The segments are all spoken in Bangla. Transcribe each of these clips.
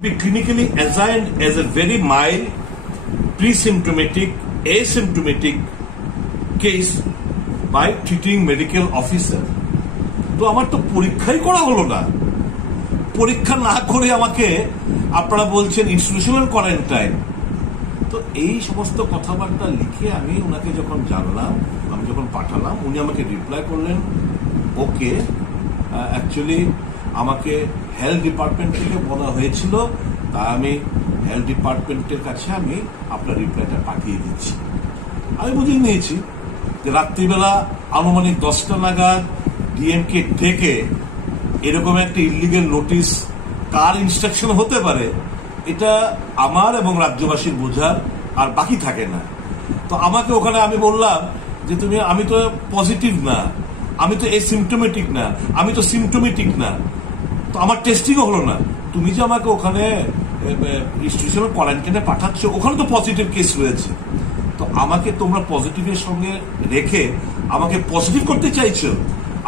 Be clinically assigned as a very mild, pre-symptomatic, asymptomatic case by treating medical officer. তো আমার তো পরীক্ষাই করা হলো না। পরীক্ষা না করে আমাকে আপনারা বলছেন ইনস্টিটিউশনাল কোয়ারেন্টাইন। তো এই সমস্ত কথাবার্তা লিখে আমি ওনাকে যখন জানলাম, আমি যখন পাঠালাম, উনি আমাকে রিপ্লাই করলেন, ওকে, অ্যাকচুয়ালি আমাকে হেলথ ডিপার্টমেন্ট থেকে বলা হয়েছিল, তা আমি হেলথ ডিপার্টমেন্টের কাছে আমি আপনার রিপ্লাইটা পাঠিয়ে দিচ্ছি। আমি বুঝিয়ে নিয়েছি যে রাত্রিবেলা আনুমানিক 10টা নাগাদ ডিএমকে ডেকে এরকম একটা ইলিগেল নোটিশ কার ইনস্ট্রাকশন হতে পারে এটা আমার এবং রাজ্যবাসীর বোঝার আর বাকি থাকে না। তো আমাকে ওখানে আমি বললাম যে আমি তো পজিটিভ না, আমি তো এসিমটোমেটিক না, আমি তো সিমটোমেটিক না, তো আমার টেস্টিংও হলো না। তুমি যে আমাকে ওখানে ইনস্টিটিউশনাল কোয়ারেন্টাইনে পাঠাচ্ছ, ওখানে তো পজিটিভ কেস রয়েছে। তো আমাকে তোমরা পজিটিভের সঙ্গে রেখে আমাকে পজিটিভ করতে চাইছো,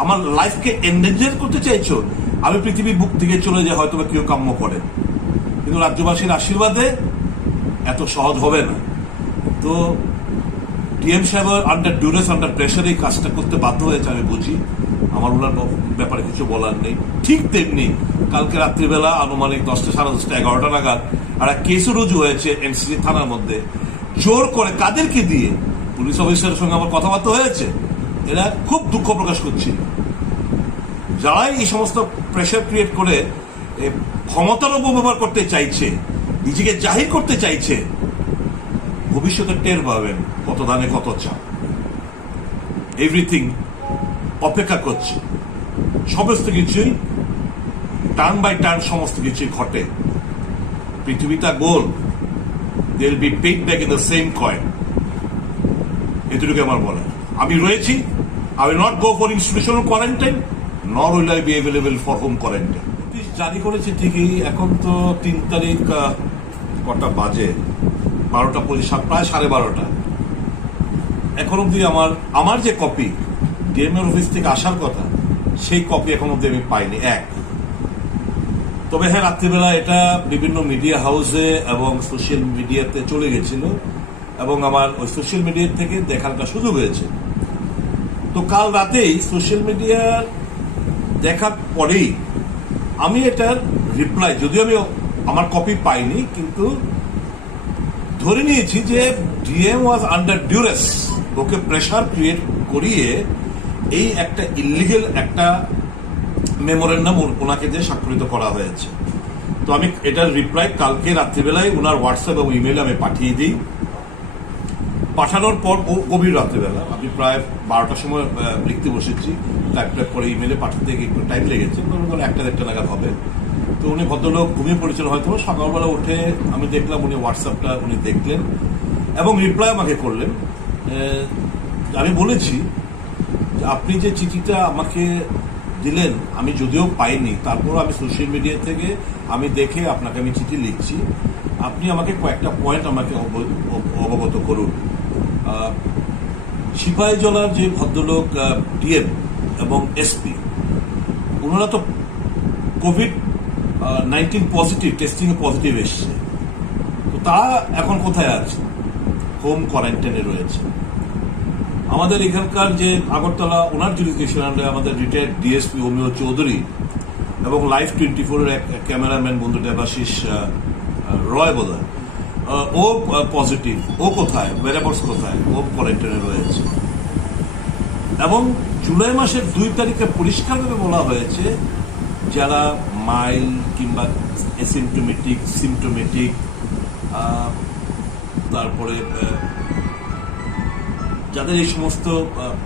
আমার লাইফকে এন্ডেঞ্জার করতে চাইছো। আমি পৃথিবীর বুক থেকে চলে যাই, হয়তো বা কেউ কাম্য করে, কিন্তু রাজ্যবাসীর আশীর্বাদে এত সহজ হবে না। তো ডিএম সাহেব আন্ডার ডিউরেস, আন্ডার প্রেশার এই কাজটা করতে বাধ্য হয়েছে, আমি বুঝি। আমার ওনার ব্যাপারে কিছু বলার নেই। ঠিক তেমনি কালকে রাত্রিবেলা আনুমানিক 10টা, সাড়ে 10টা, 11টা নাগাদ একটা কেসও রুজু হয়েছে এনসিসি থানার মধ্যে। জোর করে কাদেরকে দিয়ে? পুলিশ অফিসারের সঙ্গে আমার কথাবার্তা হয়েছে। এরা খুব দুঃখ প্রকাশ করছিল। যারাই এই সমস্ত প্রেশার ক্রিয়েট করে ক্ষমতার অপব্যবহার করতে চাইছে, নিজেকে জাহির করতে চাইছে, ভবিষ্যতে টের পাবেন কত দানে কত চাপ। এভরিথিং অপেক্ষা করছে, সমস্ত কিছুই টার্ন বাই টার্ন সমস্ত কিছুই ঘটে। পৃথিবীটা গোল, they will be paid back in the same coin. এটুকু আমার বলা। আমি রয়েছি। I will not go for institutional quarantine, nor will I be available for home quarantine. জারি করেছে ঠিকই, এখন তো 3 তারিখ কটা বাজে, 12টা 25, প্রায় 12:30। এখন অব্দি আমার যে কপি ডিএমএর অফিস থেকে আসার কথা, সেই কপি এখন অব্দি আমি পাইনি। তবে হ্যাঁ, রাত্রিবেলা এটা বিভিন্ন মিডিয়া হাউসে এবং সোশ্যাল মিডিয়াতে চলে গেছিল এবং আমার ওই সোশ্যাল মিডিয়া থেকে দেখার একটা সুযোগ হয়েছে। তো কাল রাতেই সোশ্যাল মিডিয়ার দেখার পরেই আমি এটার রিপ্লাই, যদিও আমি আমার কপি পাইনি, কিন্তু ধরে নিয়েছি যে DM was under duress, okay pressure create করিয়ে এই একটা ইলিগেল একটা মেমোরেন্ডাম ওনাকে দিয়ে স্বাক্ষরিত করা হয়েছে। তো আমি এটার রিপ্লাই কালকে রাত্রিবেলায় ওনার হোয়াটসঅ্যাপ এবং ইমেইলে আমি পাঠিয়ে দিই। পাঠানোর পর গভীর রাত্রিবেলা আমি প্রায় 12টার সময় লিখতে বসেছি, টাইপ করে ইমেইলে পাঠাতে গিয়ে একটু টাইম লেগেছে, 1-1:30 নাগাদ হবে। তো উনি ভদ্রলোক ঘুমিয়ে পড়েছিলেন হয়তো। সকালবেলা উঠে আমি দেখলাম উনি হোয়াটসঅ্যাপটা উনি দেখলেন এবং রিপ্লাই আমাকে করলেন। আমি বলেছি যে আপনি যে চিঠিটা আমাকে দিলেন, আমি যদিও পাইনি, তারপর আমি সোশ্যাল মিডিয়া থেকে আমি দেখে আপনাকে আমি চিঠি লিখছি। আপনি আমাকে কয়েকটা পয়েন্ট আমাকে অবগত করুন। সিপাহীজলার যে ভদ্রলোক ডিএম এবং এসপি, ওনারা তো COVID-19 পজিটিভ, টেস্টিং পজিটিভ এসছে, তো তারা এখন কোথায় আছে? হোম কোয়ারেন্টাইনে রয়েছে। আমাদের এখানকার যে আগরতলা, ওনার জুরিসডিকশনে আমাদের রিটায়ার্ড ডিএসপি অমিয় চৌধুরী এবং লাইভ 24-এর এক ক্যামেরাম্যান বন্ধু দেবাশিস রয় বোধহয়, ও পজিটিভ। ও কোথায়? ওয়েরাবলস কোথায়? ও কোয়ারেন্টাইনে রয়েছে। এবং জুলাই মাসের 2 তারিখে পরিষ্কারভাবে বলা হয়েছে যারা মাইল্ড কিংবা এসিমটোমেটিক, সিমটোমেটিক, তারপরে যাদের এই সমস্ত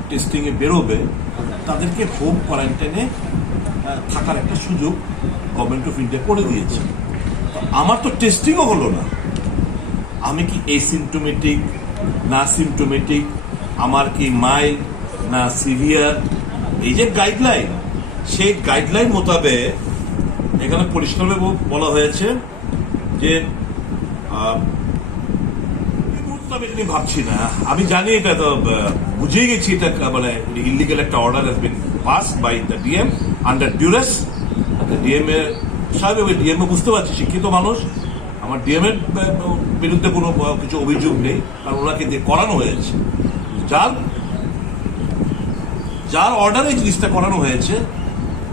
টেস্টিংয়ে বেরোবে, তাদেরকে হোম কোয়ারেন্টাইনে থাকার একটা সুযোগ গভর্নমেন্ট অফ ইন্ডিয়া করে দিয়েছে। আমার তো টেস্টিংও হলো না। আমি কি এসিমটোমেটিক না সিমটোমেটিক, আমার কি মাইল্ড না সিভিয়ার, এই যে গাইডলাইন, সেই গাইডলাইন মোতাবেক এখানে পরিষ্কারভাবে বলা হয়েছে যে আমি ভাবছি না, আমি জানি এটা তো বুঝেই গেছি, এটা মানে ইলিগাল একটা order has been pass by the DM under duress. DM এর স্বাভাবিক ডিএমও বুঝতে পারছি শিক্ষিত মানুষ, আমার ডিএমের বিরুদ্ধে কোনো কিছু অভিযোগ নেই, কারণ ওনাকে দিয়ে করানো হয়েছে, যার যার অর্ডারে জিনিসটা করানো হয়েছে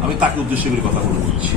আমি তাকে উদ্দেশ্য করে কথা বলে দিচ্ছি।